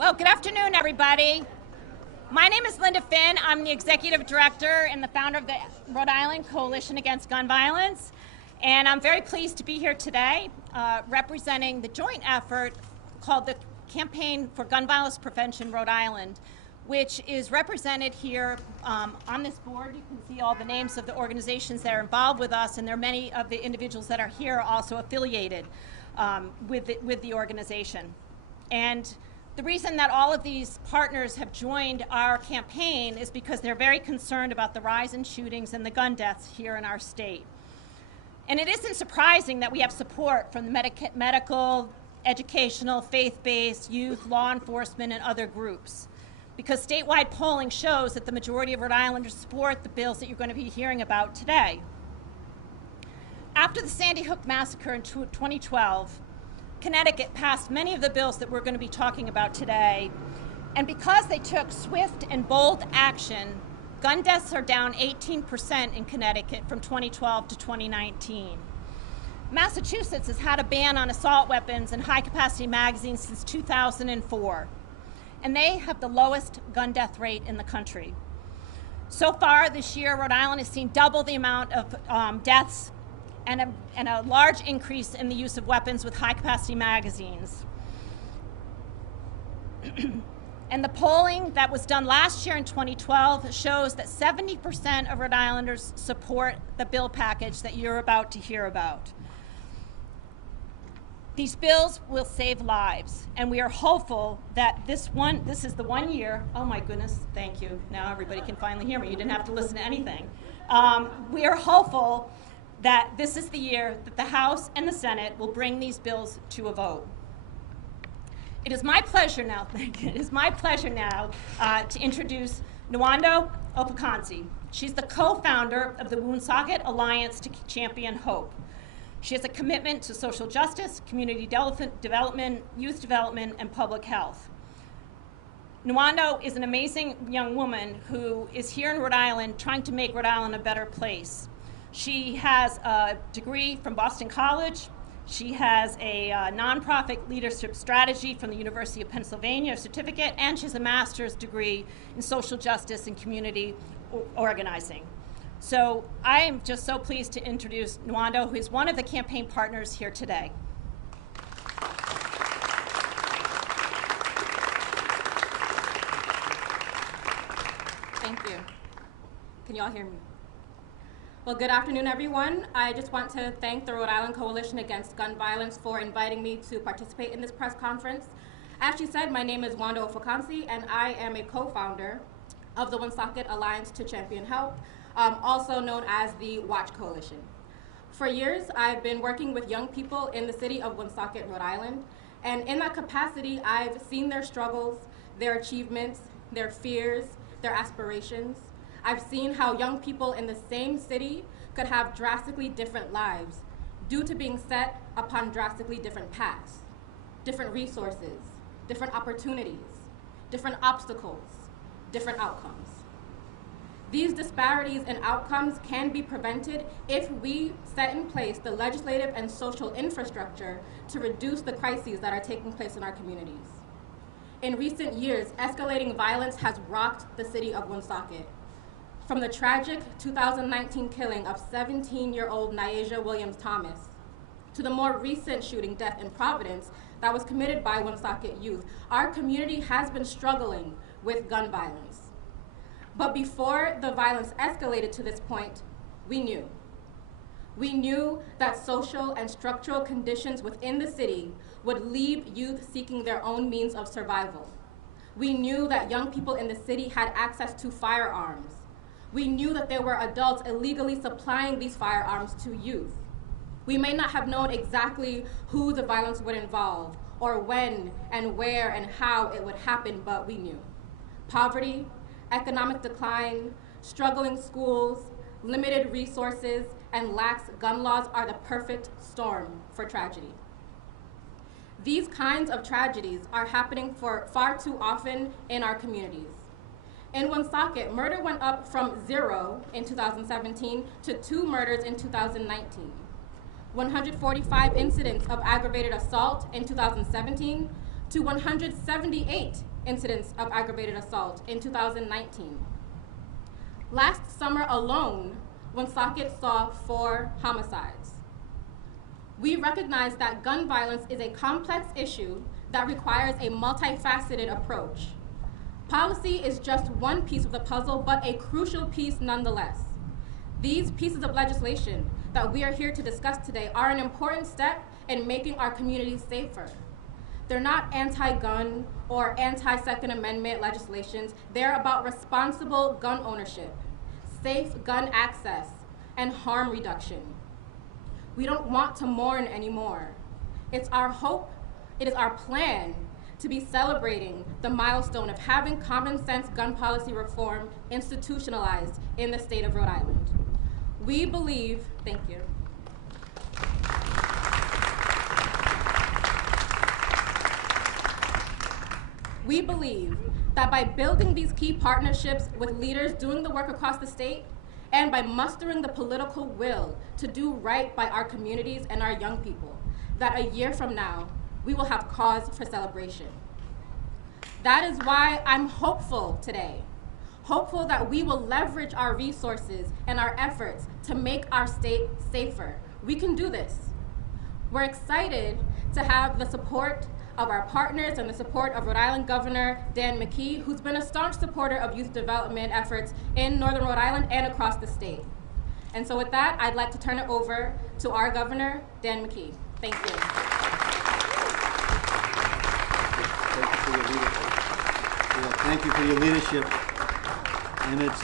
Well, good afternoon, everybody. My name is Linda Finn. I'm the executive director and the founder of the Rhode Island Coalition Against Gun Violence. And I'm very pleased to be here today representing the joint effort called the Campaign for Gun Violence Prevention Rhode Island, which is represented here on this board. You can see all the names of the organizations that are involved with us, and there are many of the individuals that are here also affiliated with the organization. And the reason that all of these partners have joined our campaign is because they're very concerned about the rise in shootings and the gun deaths here in our state. And it isn't surprising that we have support from the medical, educational, faith-based, youth, law enforcement, and other groups, because statewide polling shows that the majority of Rhode Islanders support the bills that you're going to be hearing about today. After the Sandy Hook massacre in 2012, Connecticut passed many of the bills that we're going to be talking about today, and because they took swift and bold action, gun deaths are down 18% in Connecticut from 2012 to 2019. Massachusetts has had a ban on assault weapons and high-capacity magazines since 2004, and they have the lowest gun death rate in the country. So far this year, Rhode Island has seen double the amount of deaths and a large increase in the use of weapons with high-capacity magazines. And the polling that was done last year in 2012 shows that 70% of Rhode Islanders support the bill package that you're about to hear about. These bills will save lives, and we are hopeful that this is the 1 year, oh my goodness, thank you, now everybody can finally hear me, you didn't have to listen to anything. We are hopeful that this is the year that the House and the Senate will bring these bills to a vote. It is my pleasure now, to introduce Nwando Opokansi. She's the co-founder of the Woonsocket Alliance to Champion Hope. She has a commitment to social justice, community development, youth development, and public health. Nwando is an amazing young woman who is here in Rhode Island trying to make Rhode Island a better place. She has a degree from Boston College. She has a nonprofit leadership strategy from the University of Pennsylvania, a certificate, and she has a master's degree in social justice and community organizing. So I am just so pleased to introduce Nwando, who is one of the campaign partners here today. Thank you. Can you all hear me? Well, good afternoon, everyone. I just want to thank the Rhode Island Coalition Against Gun Violence for inviting me to participate in this press conference. As she said, my name is Nwando Opokansi, and I am a co-founder of the Woonsocket Alliance to Champion Hope, also known as the Watch Coalition. For years, I've been working with young people in the city of Woonsocket, Rhode Island, and in that capacity, I've seen their struggles, their achievements, their fears, their aspirations. I've seen how young people in the same city could have drastically different lives due to being set upon drastically different paths, different resources, different opportunities, different obstacles, different outcomes. These disparities in outcomes can be prevented if we set in place the legislative and social infrastructure to reduce the crises that are taking place in our communities. In recent years, escalating violence has rocked the city of Woonsocket. From the tragic 2019 killing of 17-year-old Nyasia Williams-Thomas to the more recent shooting death in Providence that was committed by Woonsocket youth, our community has been struggling with gun violence. But before the violence escalated to this point, we knew. We knew that social and structural conditions within the city would leave youth seeking their own means of survival. We knew that young people in the city had access to firearms. We knew that there were adults illegally supplying these firearms to youth. We may not have known exactly who the violence would involve, or when and where and how it would happen, but we knew. Poverty, economic decline, struggling schools, limited resources, and lax gun laws are the perfect storm for tragedy. These kinds of tragedies are happening for far too often in our communities. In Woonsocket, murder went up from 0 in 2017 to 2 murders in 2019. 145 incidents of aggravated assault in 2017 to 178 incidents of aggravated assault in 2019. Last summer alone, Woonsocket saw 4 homicides. We recognize that gun violence is a complex issue that requires a multifaceted approach. Policy is just one piece of the puzzle, but a crucial piece nonetheless. These pieces of legislation that we are here to discuss today are an important step in making our communities safer. They're not anti-gun or anti-Second Amendment legislations. They're about responsible gun ownership, safe gun access, and harm reduction. We don't want to mourn anymore. It's our hope, it is our plan to be celebrating the milestone of having common sense gun policy reform institutionalized in the state of Rhode Island. We believe, thank you. We believe that by building these key partnerships with leaders doing the work across the state, and by mustering the political will to do right by our communities and our young people, that a year from now, we will have cause for celebration. That is why I'm hopeful today, hopeful that we will leverage our resources and our efforts to make our state safer. We can do this. We're excited to have the support of our partners and the support of Rhode Island Governor Dan McKee, who's been a staunch supporter of youth development efforts in Northern Rhode Island and across the state. And so with that, I'd like to turn it over to our Governor, Dan McKee. Thank you. Thank you for your leadership. And it's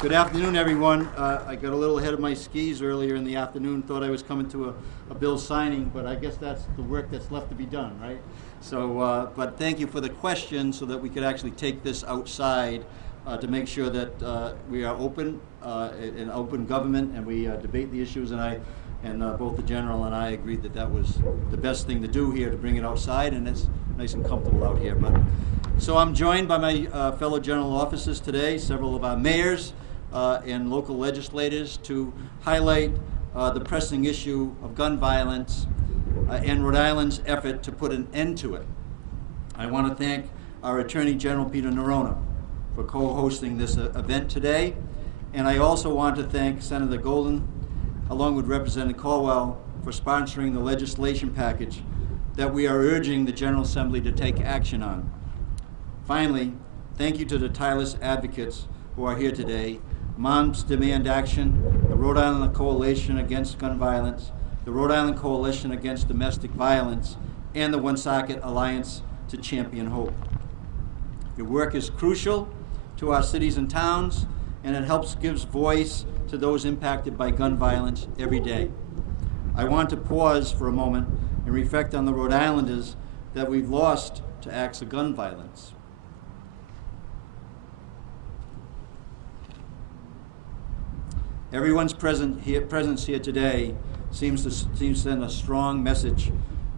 good afternoon, everyone. I got a little ahead of my skis earlier in the afternoon, thought I was coming to a bill signing, but I guess that's the work that's left to be done, right? So, but thank you for the question so that we could actually take this outside to make sure that we are open, an open government, and we debate the issues. And both the General and I agreed that that was the best thing to do here, to bring it outside, and it's nice and comfortable out here. But so I'm joined by my fellow general officers today, several of our mayors and local legislators, to highlight the pressing issue of gun violence and Rhode Island's effort to put an end to it. I want to thank our Attorney General Peter Neronha for co-hosting this event today, and I also want to thank Senator Golden, along with Representative Caldwell, for sponsoring the legislation package that we are urging the General Assembly to take action on. Finally, thank you to the tireless advocates who are here today: Moms Demand Action, the Rhode Island Coalition Against Gun Violence, the Rhode Island Coalition Against Domestic Violence, and the Woonsocket Alliance to Champion Hope. Your work is crucial to our cities and towns, and it gives voice to those impacted by gun violence every day. I want to pause for a moment and reflect on the Rhode Islanders that we've lost to acts of gun violence. Everyone's presence here today seems to send a strong message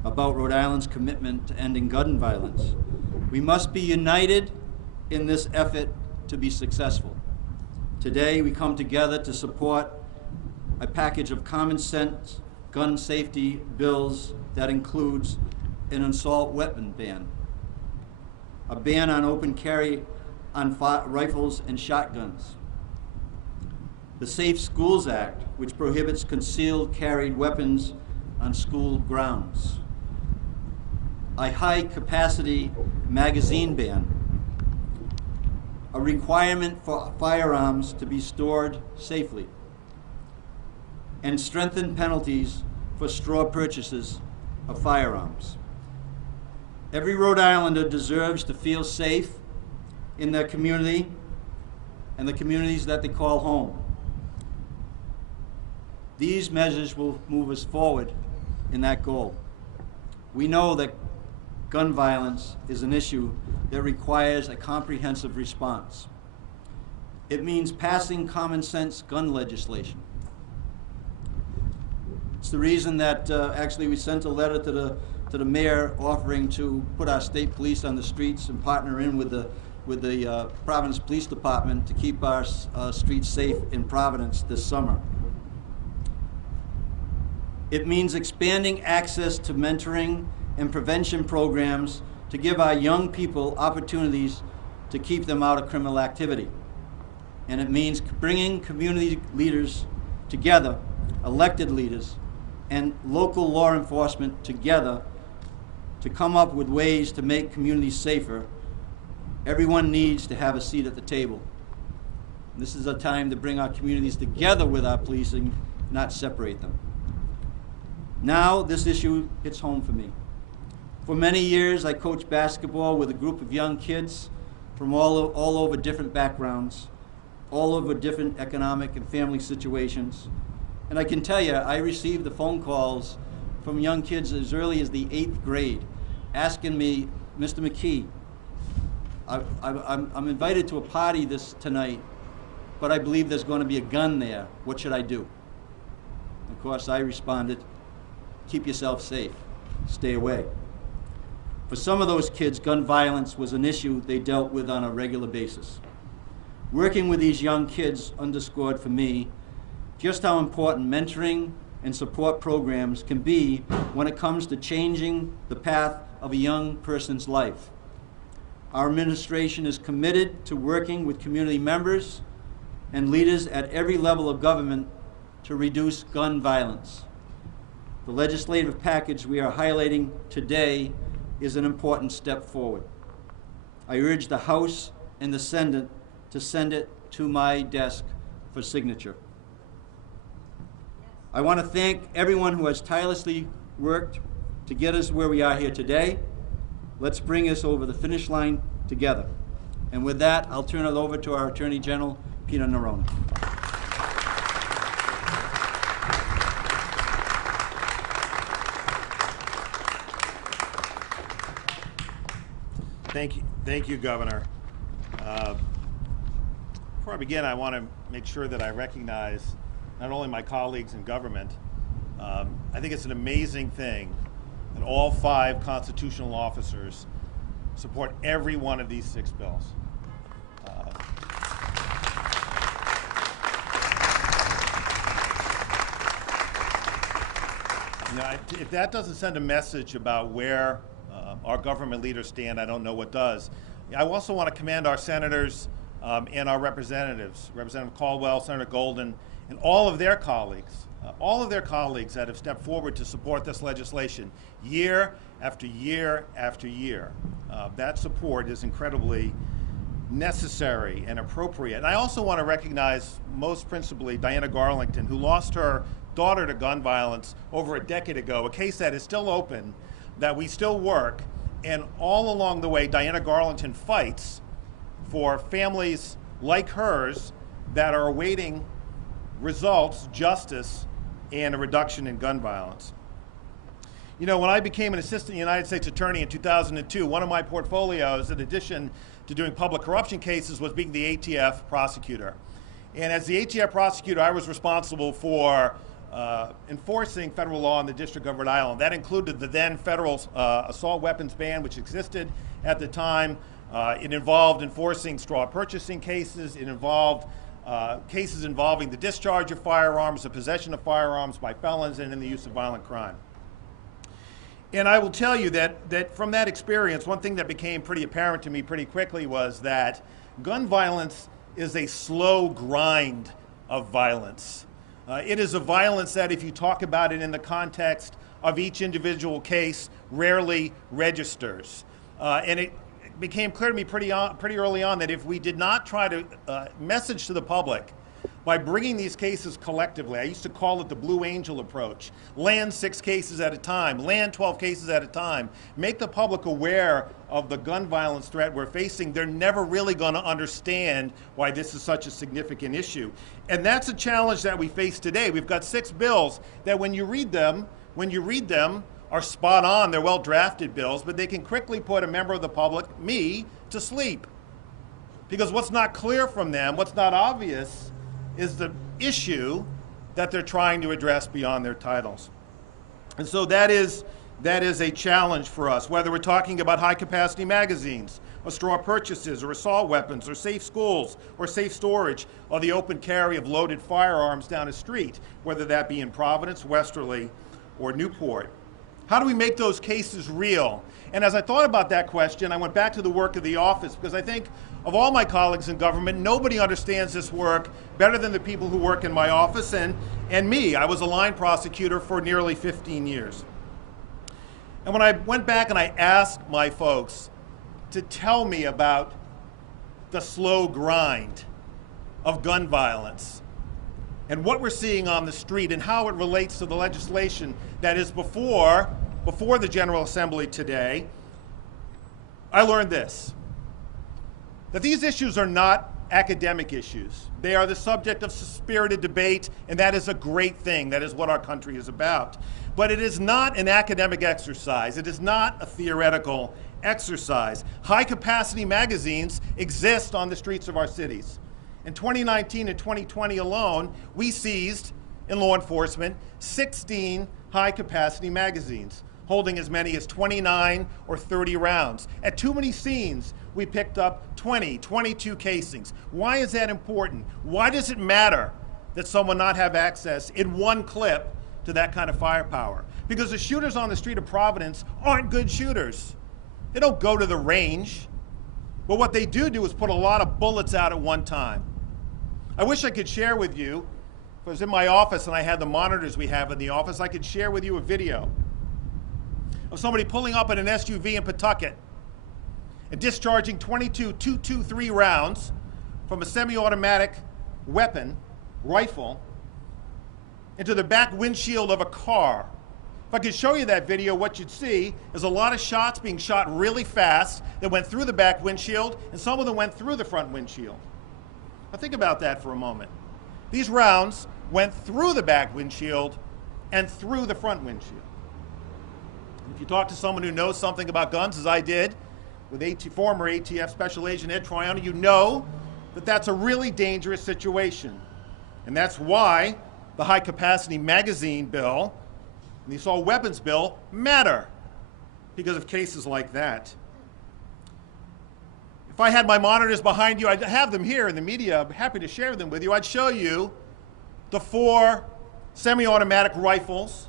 about Rhode Island's commitment to ending gun violence. We must be united in this effort to be successful. Today, we come together to support a package of common sense gun safety bills that includes an assault weapon ban, a ban on open carry on rifles and shotguns, the Safe Schools Act, which prohibits concealed carried weapons on school grounds, a high-capacity magazine ban, a requirement for firearms to be stored safely, and strengthened penalties for straw purchases of firearms. Every Rhode Islander deserves to feel safe in their community and the communities that they call home. These measures will move us forward in that goal. We know that gun violence is an issue that requires a comprehensive response. It means passing common sense gun legislation. It's the reason that actually we sent a letter to the mayor offering to put our state police on the streets and partner in with the Providence Police Department to keep our streets safe in Providence this summer. It means expanding access to mentoring and prevention programs to give our young people opportunities to keep them out of criminal activity. And it means bringing community leaders together, elected leaders, and local law enforcement together to come up with ways to make communities safer. Everyone needs to have a seat at the table. This is a time to bring our communities together with our policing, not separate them. Now this issue hits home for me. For many years, I coached basketball with a group of young kids from all over different backgrounds, all over different economic and family situations. And I can tell you, I received the phone calls from young kids as early as the 8th grade asking me, Mr. McKee, I'm invited to a party tonight, but I believe there's going to be a gun there. What should I do? Of course, I responded, keep yourself safe, stay away. For some of those kids, gun violence was an issue they dealt with on a regular basis. Working with these young kids underscored for me just how important mentoring and support programs can be when it comes to changing the path of a young person's life. Our administration is committed to working with community members and leaders at every level of government to reduce gun violence. The legislative package we are highlighting today is an important step forward. I urge the House and the Senate to send it to my desk for signature. I want to thank everyone who has tirelessly worked to get us where we are here today. Let's bring us over the finish line together. And with that, I'll turn it over to our Attorney General, Peter Neronha. Thank you, Governor. Before I begin, I want to make sure that I recognize not only my colleagues in government. I think it's an amazing thing that all 5 constitutional officers support every one of these 6 bills. If that doesn't send a message about where our government leaders stand, I don't know what does. I also want to commend our senators and our representatives, Representative Caldwell, Senator Golden, and all of their colleagues that have stepped forward to support this legislation year after year after year. That support is incredibly necessary and appropriate. And I also want to recognize, most principally, Diana Garlington, who lost her daughter to gun violence over a decade ago, a case that is still open, that we still work, and all along the way, Diana Garlington fights for families like hers that are awaiting results, justice, and a reduction in gun violence. You know, when I became an assistant United States attorney in 2002, one of my portfolios, in addition to doing public corruption cases, was being the ATF prosecutor. And as the ATF prosecutor, I was responsible for enforcing federal law in the District of Rhode Island. That included the then federal assault weapons ban, which existed at the time. It involved enforcing straw purchasing cases. It involved cases involving the discharge of firearms, the possession of firearms by felons, and in the use of violent crime. And I will tell you that from that experience, one thing that became pretty apparent to me pretty quickly was that gun violence is a slow grind of violence. It is a violence that, if you talk about it in the context of each individual case, rarely registers. And it became clear to me pretty early on that if we did not try to message to the public by bringing these cases collectively, I used to call it the Blue Angel approach, land 6 cases at a time, land 12 cases at a time, make the public aware of the gun violence threat we're facing, they're never really going to understand why this is such a significant issue. And that's a challenge that we face today. We've got 6 bills that when you read them, are spot on. They're well-drafted bills, but they can quickly put a member of the public, me, to sleep. Because what's not clear from them, what's not obvious, is the issue that they're trying to address beyond their titles. And so that is a challenge for us, whether we're talking about high-capacity magazines, or straw purchases, or assault weapons, or safe schools, or safe storage, or the open carry of loaded firearms down a street, whether that be in Providence, Westerly, or Newport. How do we make those cases real? And as I thought about that question, I went back to the work of the office, because I think of all my colleagues in government, nobody understands this work better than the people who work in my office and me. I was a line prosecutor for nearly 15 years. And when I went back and I asked my folks to tell me about the slow grind of gun violence and what we're seeing on the street and how it relates to the legislation that is before the General Assembly today, I learned this, that these issues are not academic issues. They are the subject of spirited debate, and that is a great thing. That is what our country is about. But it is not an academic exercise. It is not a theoretical exercise. High-capacity magazines exist on the streets of our cities. In 2019 and 2020 alone, we seized, in law enforcement, 16 high-capacity magazines, holding as many as 29 or 30 rounds. At too many scenes, we picked up 20, 22 casings. Why is that important? Why does it matter that someone not have access in one clip to that kind of firepower? Because the shooters on the street of Providence aren't good shooters. They don't go to the range. But what they do is put a lot of bullets out at one time. I wish I could share with you, if I was in my office and I had the monitors we have in the office, I could share with you a video of somebody pulling up in an SUV in Pawtucket and discharging 22 .223 rounds from a semi-automatic weapon, rifle, into the back windshield of a car. If I could show you that video, what you'd see is a lot of shots being shot really fast that went through the back windshield, and some of them went through the front windshield. Now think about that for a moment. These rounds went through the back windshield and through the front windshield. If you talk to someone who knows something about guns, as I did, with former ATF Special Agent Ed Troiano, you know that that's a really dangerous situation. And that's why the high-capacity magazine bill and the assault weapons bill matter, because of cases like that. If I had my monitors behind you, I'd have them here in the media. I'm happy to share them with you. I'd show you the 4 semi-automatic rifles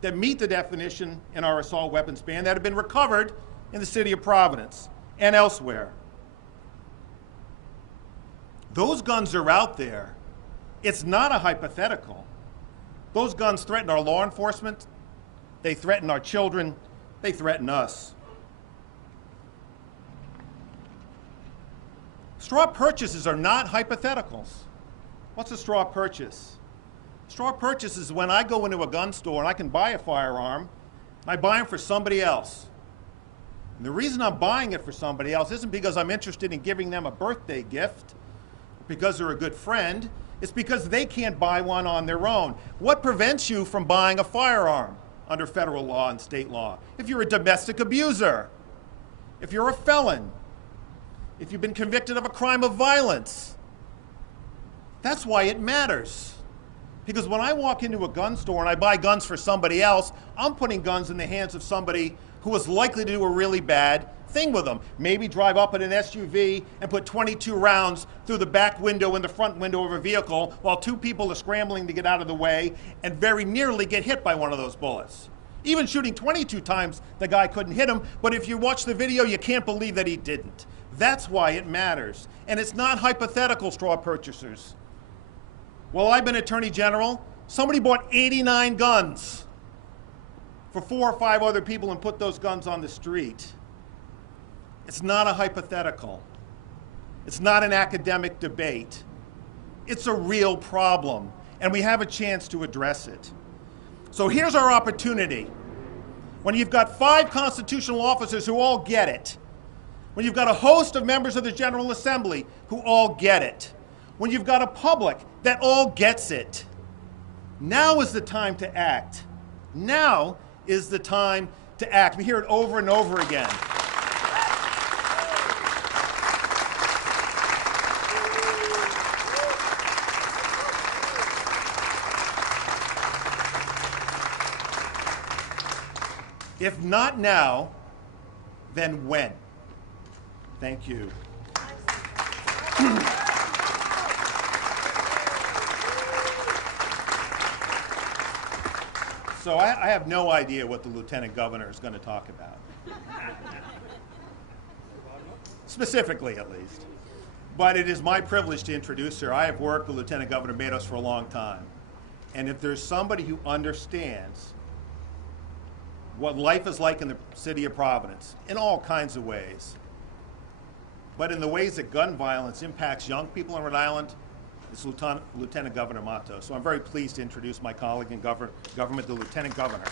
that meet the definition in our assault weapons ban that have been recovered in the city of Providence and elsewhere. Those guns are out there. It's not a hypothetical. Those guns threaten our law enforcement. They threaten our children. They threaten us. Straw purchases are not hypotheticals. What's a straw purchase? Straw purchase is when I go into a gun store and I can buy a firearm, and I buy them for somebody else. And the reason I'm buying it for somebody else isn't because I'm interested in giving them a birthday gift, because they're a good friend. It's because they can't buy one on their own. What prevents you from buying a firearm under federal law and state law? If you're a domestic abuser, if you're a felon, if you've been convicted of a crime of violence. That's why it matters. Because when I walk into a gun store and I buy guns for somebody else, I'm putting guns in the hands of somebody who is likely to do a really bad thing with them. Maybe drive up in an SUV and put 22 rounds through the back window and the front window of a vehicle while 2 people are scrambling to get out of the way and very nearly get hit by one of those bullets. Even shooting 22 times, the guy couldn't hit him, but if you watch the video, you can't believe that he didn't. That's why it matters. And it's not hypothetical, straw purchasers. While I've been Attorney General, somebody bought 89 guns for 4 or 5 other people and put those guns on the street. It's not a hypothetical. It's not an academic debate. It's a real problem, and we have a chance to address it. So here's our opportunity. When you've got 5 constitutional officers who all get it, when you've got a host of members of the General Assembly who all get it, when you've got a public that all gets it, now is the time to act. Now is the time to act. We hear it over and over again. If not now, then when? Thank you. So I have no idea what the Lieutenant Governor is going to talk about. Specifically, at least. But it is my privilege to introduce her. I have worked with Lieutenant Governor Matos for a long time. And if there's somebody who understands what life is like in the city of Providence, in all kinds of ways, but in the ways that gun violence impacts young people in Rhode Island, it's Lieutenant Governor Matos. So I'm very pleased to introduce my colleague in government, the Lieutenant Governor.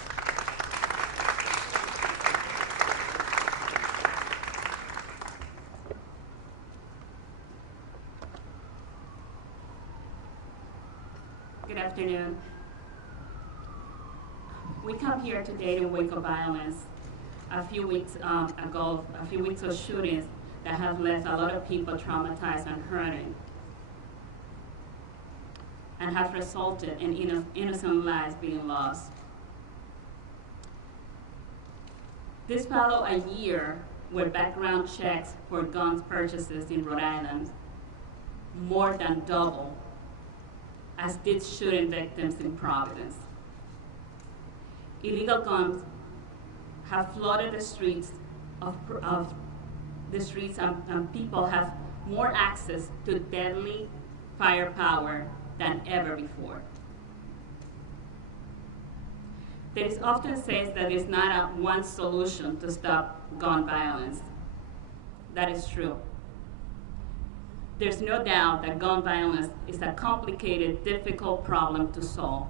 Good afternoon. We come here today in wake of violence. A few weeks ago, a few weeks of shootings that have left a lot of people traumatized and hurting, and have resulted in innocent lives being lost. This followed a year where background checks for guns purchases in Rhode Island more than double as did shooting victims in Providence. Illegal guns have flooded the streets and people have more access to deadly firepower than ever before. There is often said that it's not one solution to stop gun violence. That is true. There's no doubt that gun violence is a complicated, difficult problem to solve.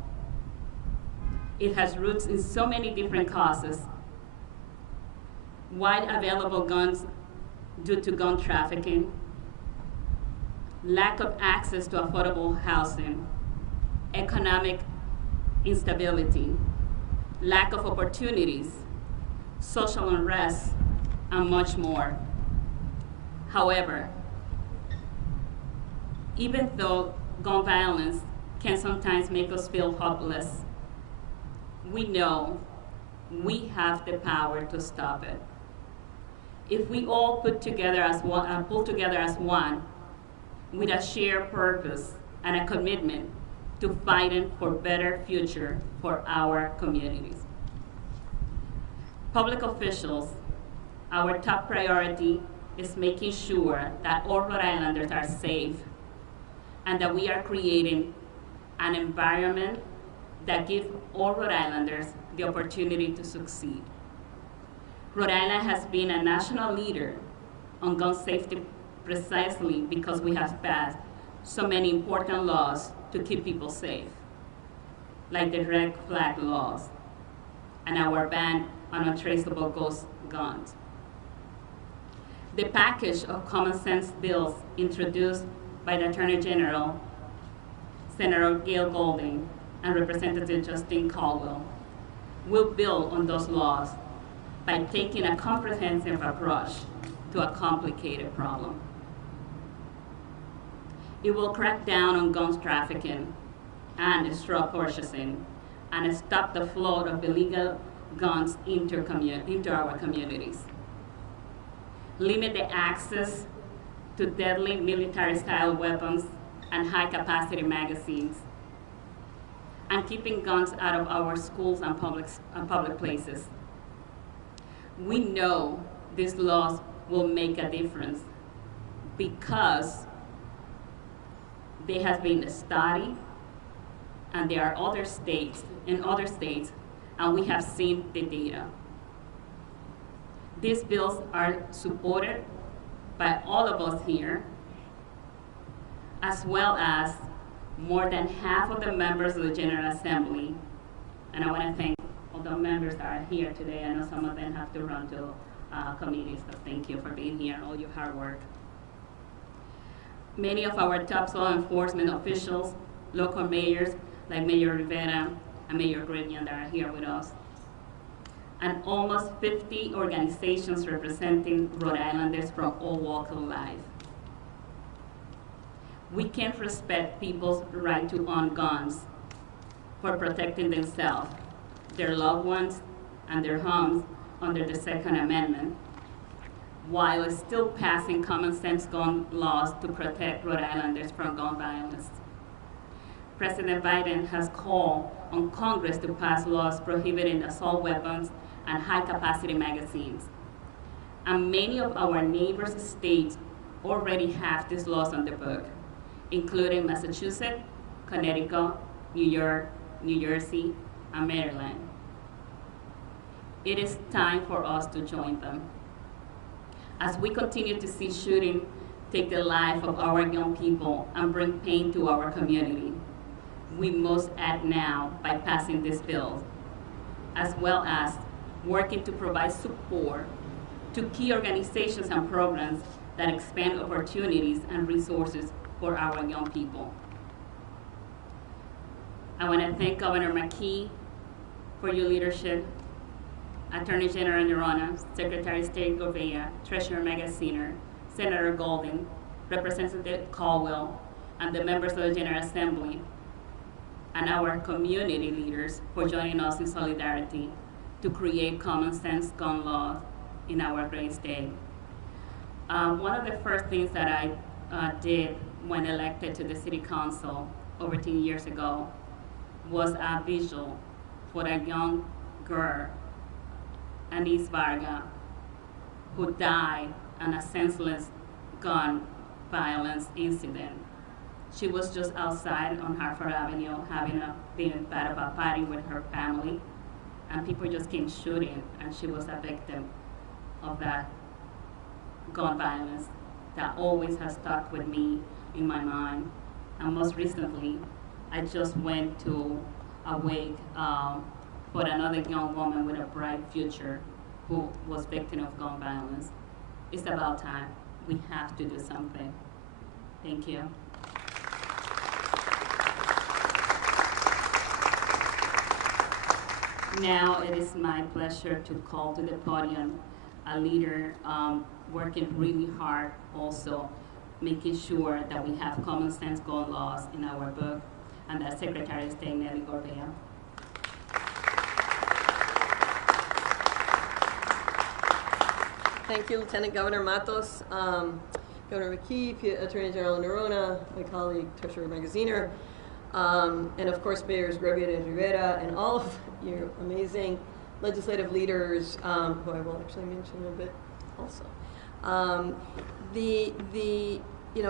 It has roots in so many different causes. Wide available guns due to gun trafficking, lack of access to affordable housing, economic instability, lack of opportunities, social unrest, and much more. However, even though gun violence can sometimes make us feel hopeless, we know we have the power to stop it. If we all pull together as one, with a shared purpose and a commitment to fighting for a better future for our communities. Public officials, our top priority is making sure that all Rhode Islanders are safe and that we are creating an environment that gives all Rhode Islanders the opportunity to succeed. Rhode Island has been a national leader on gun safety precisely because we have passed so many important laws to keep people safe, like the red flag laws and our ban on untraceable ghost guns. The package of common sense bills introduced by the Attorney General, Senator Gail Golding, and Representative Justine Caldwell will build on those laws by taking a comprehensive approach to a complicated problem. It will crack down on guns trafficking and straw purchasing and stop the flow of illegal guns into our communities. Limit the access to deadly military-style weapons and high-capacity magazines, and keeping guns out of our schools and public places. We know these laws will make a difference because they have been studied, and there are other states, and we have seen the data. These bills are supported by all of us here, as well as more than half of the members of the General Assembly. And I want to thank all the members that are here today. I know some of them have to run to committees, but thank you for being here and all your hard work. Many of our top law enforcement officials, local mayors like Mayor Rivera and Mayor Grivian that are here with us, and almost 50 organizations representing Rhode Islanders from all walks of life. We can't respect people's right to own guns for protecting themselves, their loved ones, and their homes under the Second Amendment, while still passing common sense gun laws to protect Rhode Islanders from gun violence. President Biden has called on Congress to pass laws prohibiting assault weapons and high-capacity magazines. And many of our neighbors' states already have these laws on the book, including Massachusetts, Connecticut, New York, New Jersey, and Maryland. It is time for us to join them. As we continue to see shooting take the life of our young people and bring pain to our community, we must act now by passing this bill, as well as working to provide support to key organizations and programs that expand opportunities and resources for our young people. I want to thank Governor McKee for your leadership, Attorney General Neronha, Secretary of State Gouveia, Treasurer Magaziner, Senator Golden, Representative Caldwell, and the members of the General Assembly, and our community leaders for joining us in solidarity to create common sense gun laws in our great state. One of the first things that I did when elected to the City Council over 10 years ago was a vigil for a young girl, Anise Varga, who died in a senseless gun violence incident. She was just outside on Hartford Avenue being part of a party with her family, and people just came shooting, and she was a victim of that gun violence that always has stuck with me in my mind. And most recently, I just went to a wake for another young woman with a bright future who was victim of gun violence. It's about time. We have to do something. Thank you. Now it is my pleasure to call to the podium a leader working really hard also, making sure that we have common sense gun laws in our book, and that's Secretary of State Nelly Gouveia. Thank you, Lieutenant Governor Matos, Governor McKee, Attorney General Neronha, my colleague Treasurer Magaziner, and of course Mayors Gregorio and Rivera, and all of you amazing legislative leaders, who I will actually mention a bit also.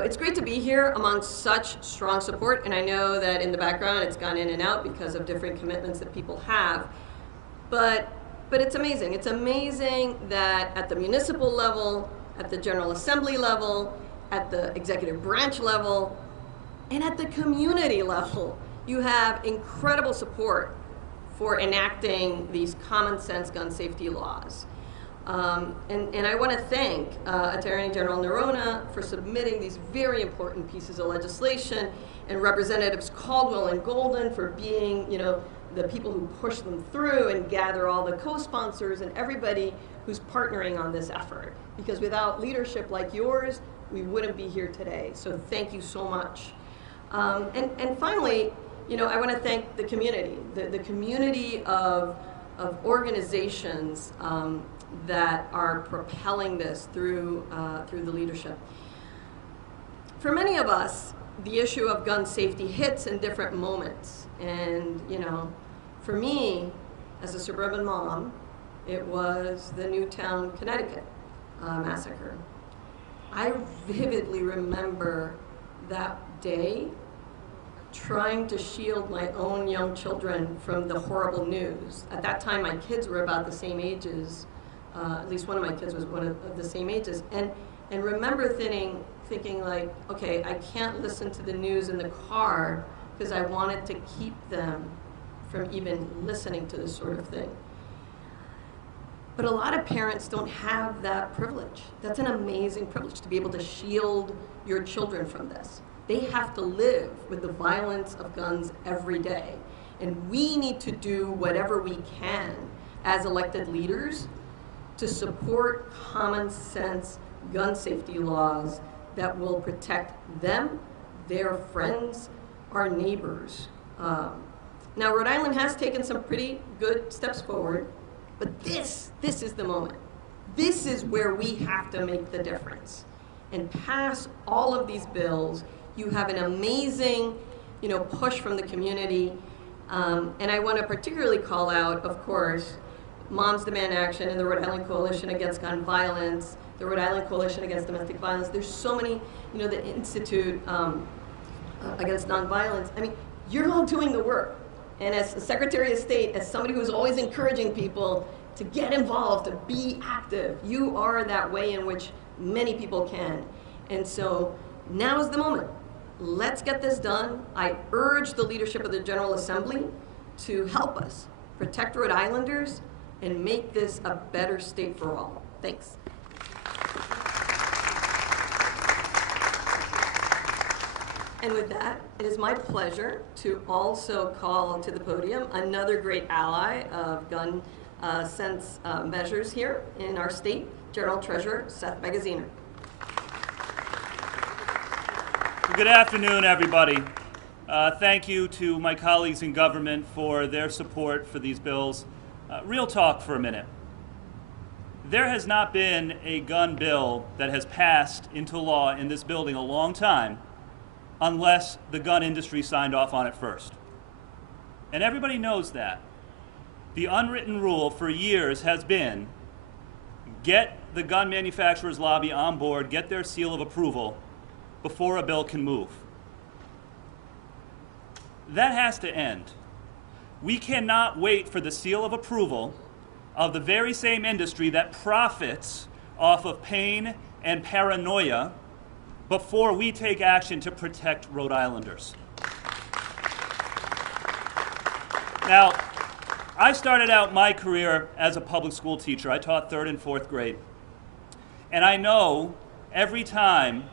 It's great to be here among such strong support, and I know that in the background it's gone in and out because of different commitments that people have, but it's amazing. It's amazing that at the municipal level, at the General Assembly level, at the executive branch level, and at the community level, you have incredible support for enacting these common sense gun safety laws. And I want to thank Attorney General Neronha for submitting these very important pieces of legislation, and Representatives Caldwell and Golden for being, the people who push them through and gather all the co-sponsors and everybody who's partnering on this effort. Because without leadership like yours, we wouldn't be here today. So thank you so much. And finally, I want to thank the community, the community of organizations that are propelling this through the leadership. For many of us, the issue of gun safety hits in different moments. And, for me, as a suburban mom, it was the Newtown, Connecticut massacre. I vividly remember that day trying to shield my own young children from the horrible news. At that time, my kids were about the same ages. At least one of my kids was one of the same ages. And remember thinking like, okay, I can't listen to the news in the car because I wanted to keep them from even listening to this sort of thing. But a lot of parents don't have that privilege. That's an amazing privilege, to be able to shield your children from this. They have to live with the violence of guns every day. And we need to do whatever we can as elected leaders to support common sense gun safety laws that will protect them, their friends, our neighbors. Now, Rhode Island has taken some pretty good steps forward, but this is the moment. This is where we have to make the difference and pass all of these bills. You have an amazing push from the community. And I want to particularly call out, of course, Moms Demand Action and the Rhode Island Coalition Against Gun Violence, the Rhode Island Coalition Against Domestic Violence. There's so many, the Institute Against Nonviolence. I mean, you're all doing the work. And as a Secretary of State, as somebody who's always encouraging people to get involved, to be active, you are that way in which many people can. And so now is the moment. Let's get this done. I urge the leadership of the General Assembly to help us protect Rhode Islanders and make this a better state for all. Thanks. And with that, it is my pleasure to also call to the podium another great ally of gun sense measures here in our state, General Treasurer Seth Magaziner. Good afternoon, everybody. Thank you to my colleagues in government for their support for these bills. Real talk for a minute. There has not been a gun bill that has passed into law in this building a long time unless the gun industry signed off on it first. And everybody knows that. The unwritten rule for years has been get the gun manufacturers lobby on board, get their seal of approval before a bill can move. That has to end. We cannot wait for the seal of approval of the very same industry that profits off of pain and paranoia before we take action to protect Rhode Islanders. Now, I started out my career as a public school teacher. I taught 3rd and 4th grade. And I know every time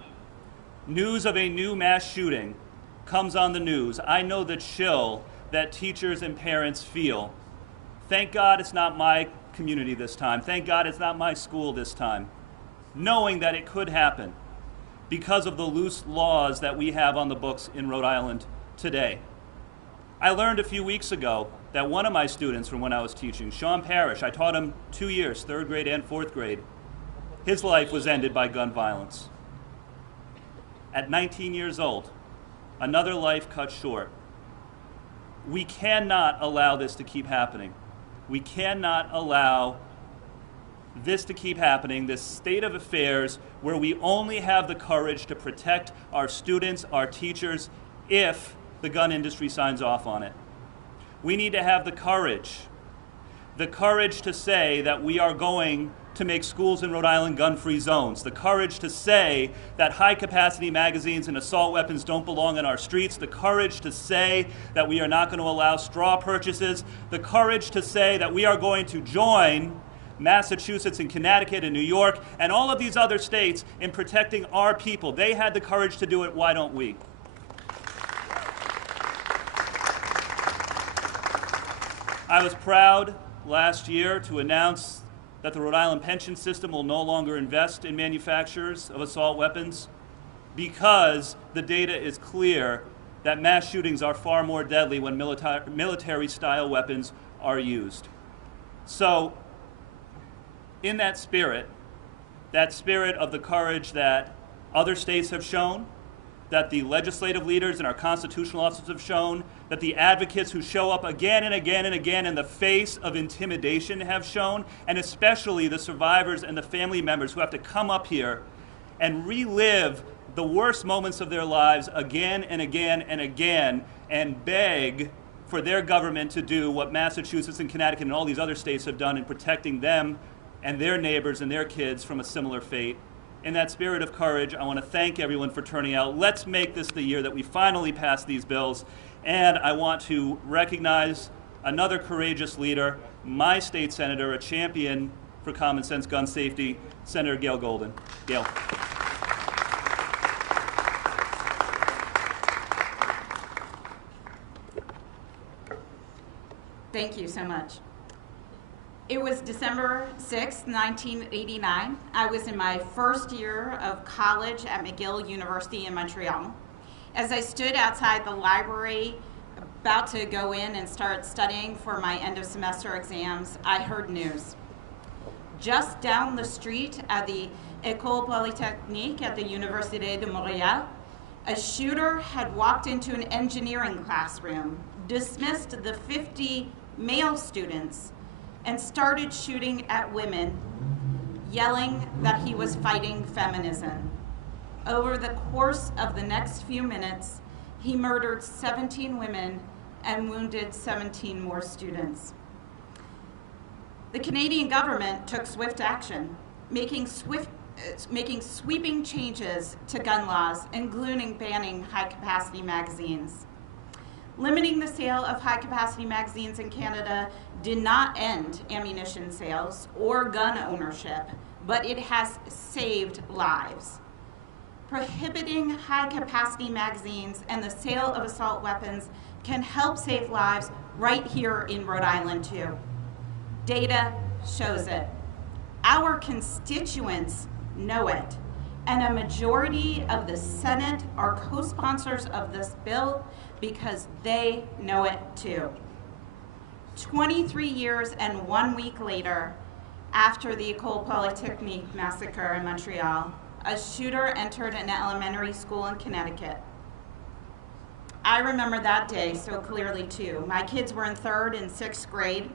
news of a new mass shooting comes on the news, I know the chill that teachers and parents feel. Thank God it's not my community this time. Thank God it's not my school this time. Knowing that it could happen because of the loose laws that we have on the books in Rhode Island today. I learned a few weeks ago that one of my students from when I was teaching, Sean Parrish, I taught him 2 years, 3rd grade and 4th grade, his life was ended by gun violence. At 19 years old, another life cut short. We cannot allow this to keep happening. We cannot allow this to keep happening, this state of affairs where we only have the courage to protect our students, our teachers, if the gun industry signs off on it. We need to have the courage to say that we are going to make schools in Rhode Island gun-free zones, the courage to say that high-capacity magazines and assault weapons don't belong in our streets, the courage to say that we are not going to allow straw purchases, the courage to say that we are going to join Massachusetts and Connecticut and New York and all of these other states in protecting our people. They had the courage to do it, why don't we? I was proud last year to announce that the Rhode Island pension system will no longer invest in manufacturers of assault weapons because the data is clear that mass shootings are far more deadly when military-style weapons are used. So, in that spirit of the courage that other states have shown, that the legislative leaders and our constitutional officers have shown, that the advocates who show up again and again and again in the face of intimidation have shown, and especially the survivors and the family members who have to come up here and relive the worst moments of their lives again and again and again and beg for their government to do what Massachusetts and Connecticut and all these other states have done in protecting them and their neighbors and their kids from a similar fate. In that spirit of courage, I want to thank everyone for turning out. Let's make this the year that we finally pass these bills. And I want to recognize another courageous leader, my state senator, a champion for common sense gun safety, Senator Gail Golden. Gail. Thank you so much. It was December 6, 1989. I was in my first year of college at McGill University in Montreal. As I stood outside the library, about to go in and start studying for my end of semester exams, I heard news. Just down the street at the École Polytechnique at the Université de Montréal, A shooter had walked into an engineering classroom, dismissed the 50 male students, and started shooting at women, yelling that he was fighting feminism. Over the course of the next few minutes, he murdered 17 women and wounded 17 more students. The Canadian government took swift action, making sweeping changes to gun laws, including banning high-capacity magazines. Limiting the sale of high-capacity magazines in Canada did not end ammunition sales or gun ownership, but it has saved lives. Prohibiting high-capacity magazines and the sale of assault weapons can help save lives right here in Rhode Island, too. Data shows it. Our constituents know it, and a majority of the Senate are co-sponsors of this bill because they know it too. 23 years and 1 week later, after the École Polytechnique massacre in Montreal, a shooter entered an elementary school in Connecticut. I remember that day so clearly too. My kids were in 3rd and 6th grade.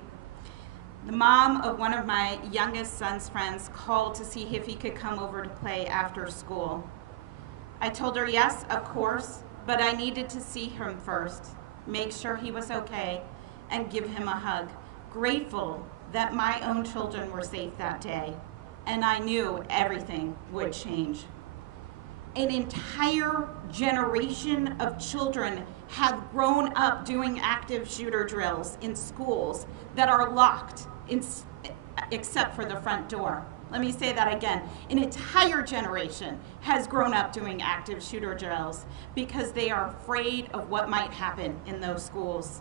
The mom of one of my youngest son's friends called to see if he could come over to play after school. I told her yes, of course, but I needed to see him first, make sure he was okay, and give him a hug. Grateful that my own children were safe that day, and I knew everything would change. An entire generation of children have grown up doing active shooter drills in schools that are locked except for the front door. Let me say that again. An entire generation has grown up doing active shooter drills because they are afraid of what might happen in those schools.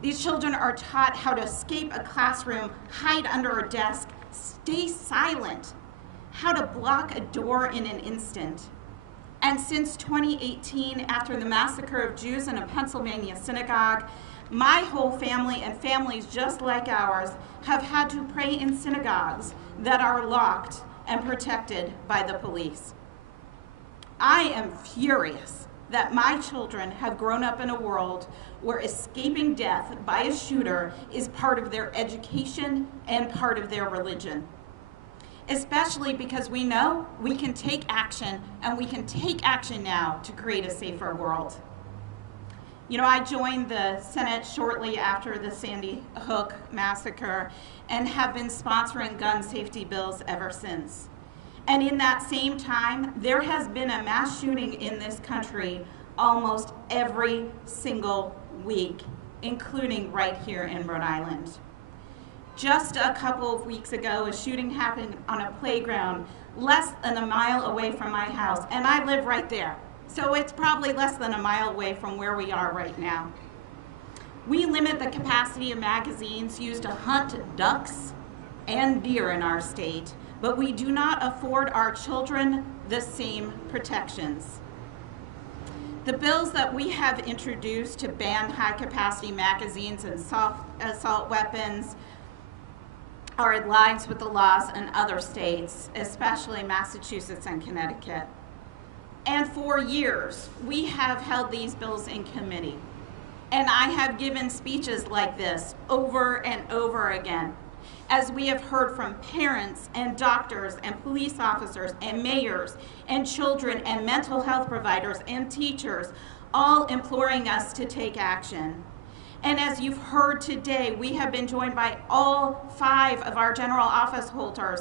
These children are taught how to escape a classroom, hide under a desk, stay silent, how to block a door in an instant. And since 2018, after the massacre of Jews in a Pennsylvania synagogue, my whole family and families just like ours have had to pray in synagogues that are locked and protected by the police. I am furious that my children have grown up in a world where escaping death by a shooter is part of their education and part of their religion. Especially because we know we can take action, and we can take action now to create a safer world. You know, I joined the Senate shortly after the Sandy Hook massacre and have been sponsoring gun safety bills ever since. And in that same time, there has been a mass shooting in this country almost every single week, including right here in Rhode Island. Just a couple of weeks ago, a shooting happened on a playground less than a mile away from my house, and I live right there. So it's probably less than a mile away from where we are right now. We limit the capacity of magazines used to hunt ducks and deer in our state, but we do not afford our children the same protections. The bills that we have introduced to ban high-capacity magazines and assault weapons are in line with the laws in other states, especially Massachusetts and Connecticut. And for years, we have held these bills in committee. And I have given speeches like this over and over again, as we have heard from parents and doctors and police officers and mayors and children and mental health providers and teachers, all imploring us to take action. And as you've heard today, we have been joined by all 5 of our general office holders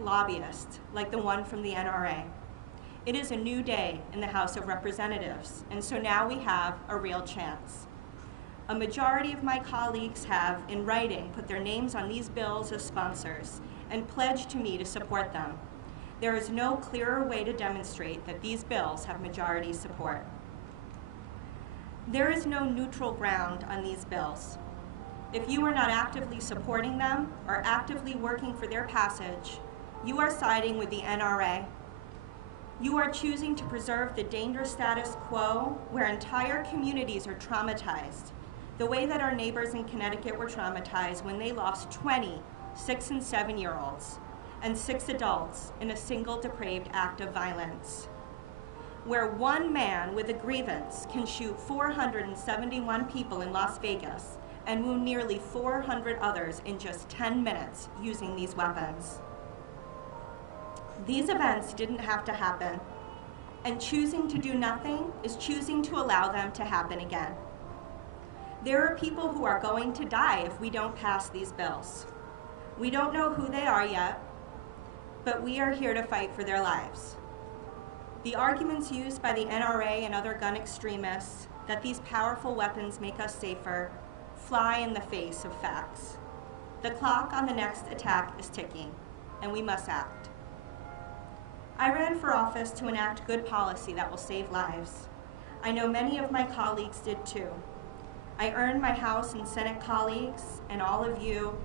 lobbyists like the one from the NRA. It is a new day in the House of Representatives, and so now we have a real chance. A majority of my colleagues have, in writing, put their names on these bills as sponsors and pledged to me to support them. There is no clearer way to demonstrate that these bills have majority support. There is no neutral ground on these bills. If you are not actively supporting them or actively working for their passage, you are siding with the NRA. You are choosing to preserve the dangerous status quo where entire communities are traumatized, the way that our neighbors in Connecticut were traumatized when they lost 20 6- and 7-year-olds and 6 adults in a single depraved act of violence. Where one man with a grievance can shoot 471 people in Las Vegas and wound nearly 400 others in just 10 minutes using these weapons. These events didn't have to happen, and choosing to do nothing is choosing to allow them to happen again. There are people who are going to die if we don't pass these bills. We don't know who they are yet, but we are here to fight for their lives. The arguments used by the NRA and other gun extremists that these powerful weapons make us safer fly in the face of facts. The clock on the next attack is ticking, and we must act. I ran for office to enact good policy that will save lives. I know many of my colleagues did too. I earned my House and Senate colleagues and all of you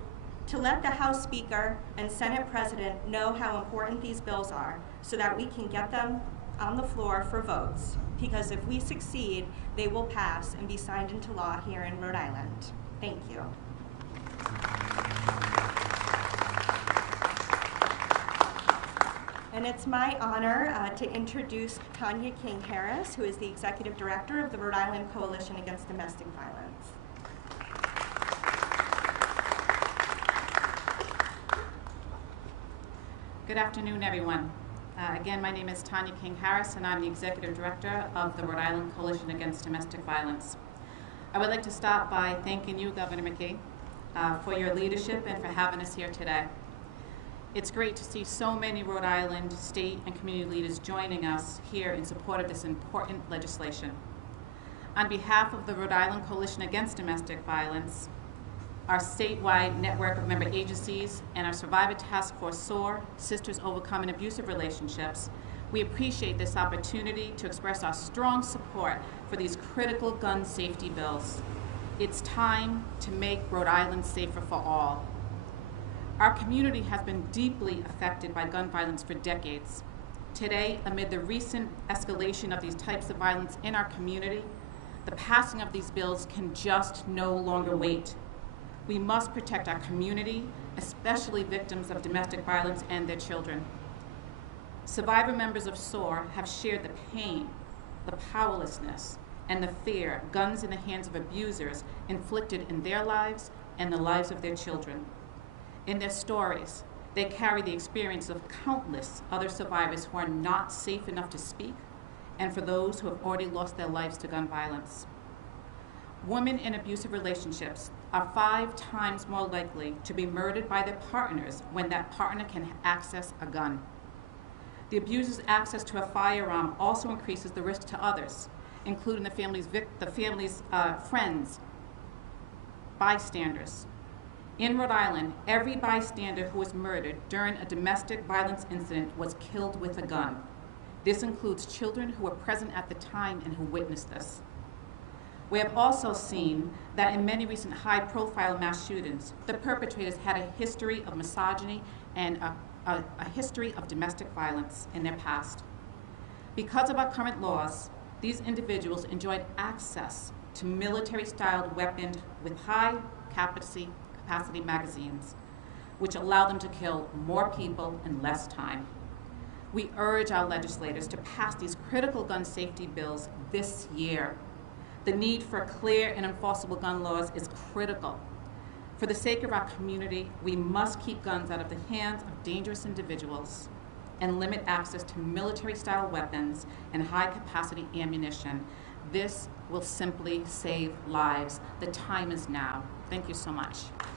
to let the House Speaker and Senate President know how important these bills are so that we can get them on the floor for votes. Because if we succeed, they will pass and be signed into law here in Rhode Island. Thank you. And it's my honor to introduce Tanya King-Harris, who is the Executive Director of the Rhode Island Coalition Against Domestic Violence. Good afternoon, everyone. Again, my name is Tanya King-Harris, and I'm the Executive Director of the Rhode Island Coalition Against Domestic Violence. I would like to start by thanking you, Governor McKee, for your leadership and for having us here today. It's great to see so many Rhode Island state and community leaders joining us here in support of this important legislation. On behalf of the Rhode Island Coalition Against Domestic Violence, our statewide network of member agencies, and our Survivor Task Force SOAR, Sisters Overcoming Abusive Relationships, we appreciate this opportunity to express our strong support for these critical gun safety bills. It's time to make Rhode Island safer for all. Our community has been deeply affected by gun violence for decades. Today, amid the recent escalation of these types of violence in our community, the passing of these bills can just no longer wait. We must protect our community, especially victims of domestic violence and their children. Survivor members of SOAR have shared the pain, the powerlessness, and the fear guns in the hands of abusers inflicted in their lives and the lives of their children. In their stories, they carry the experience of countless other survivors who are not safe enough to speak, and for those who have already lost their lives to gun violence. Women in abusive relationships are 5 times more likely to be murdered by their partners when that partner can access a gun. The abuser's access to a firearm also increases the risk to others, including the family's friends, bystanders. In Rhode Island, every bystander who was murdered during a domestic violence incident was killed with a gun. This includes children who were present at the time and who witnessed this. We have also seen that in many recent high-profile mass shootings, the perpetrators had a history of misogyny and a history of domestic violence in their past. Because of our current laws, these individuals enjoyed access to military-styled weapons with high-capacity magazines, which allow them to kill more people in less time. We urge our legislators to pass these critical gun safety bills this year. The need for clear and enforceable gun laws is critical. For the sake of our community, we must keep guns out of the hands of dangerous individuals and limit access to military-style weapons and high-capacity ammunition. This will simply save lives. The time is now. Thank you so much.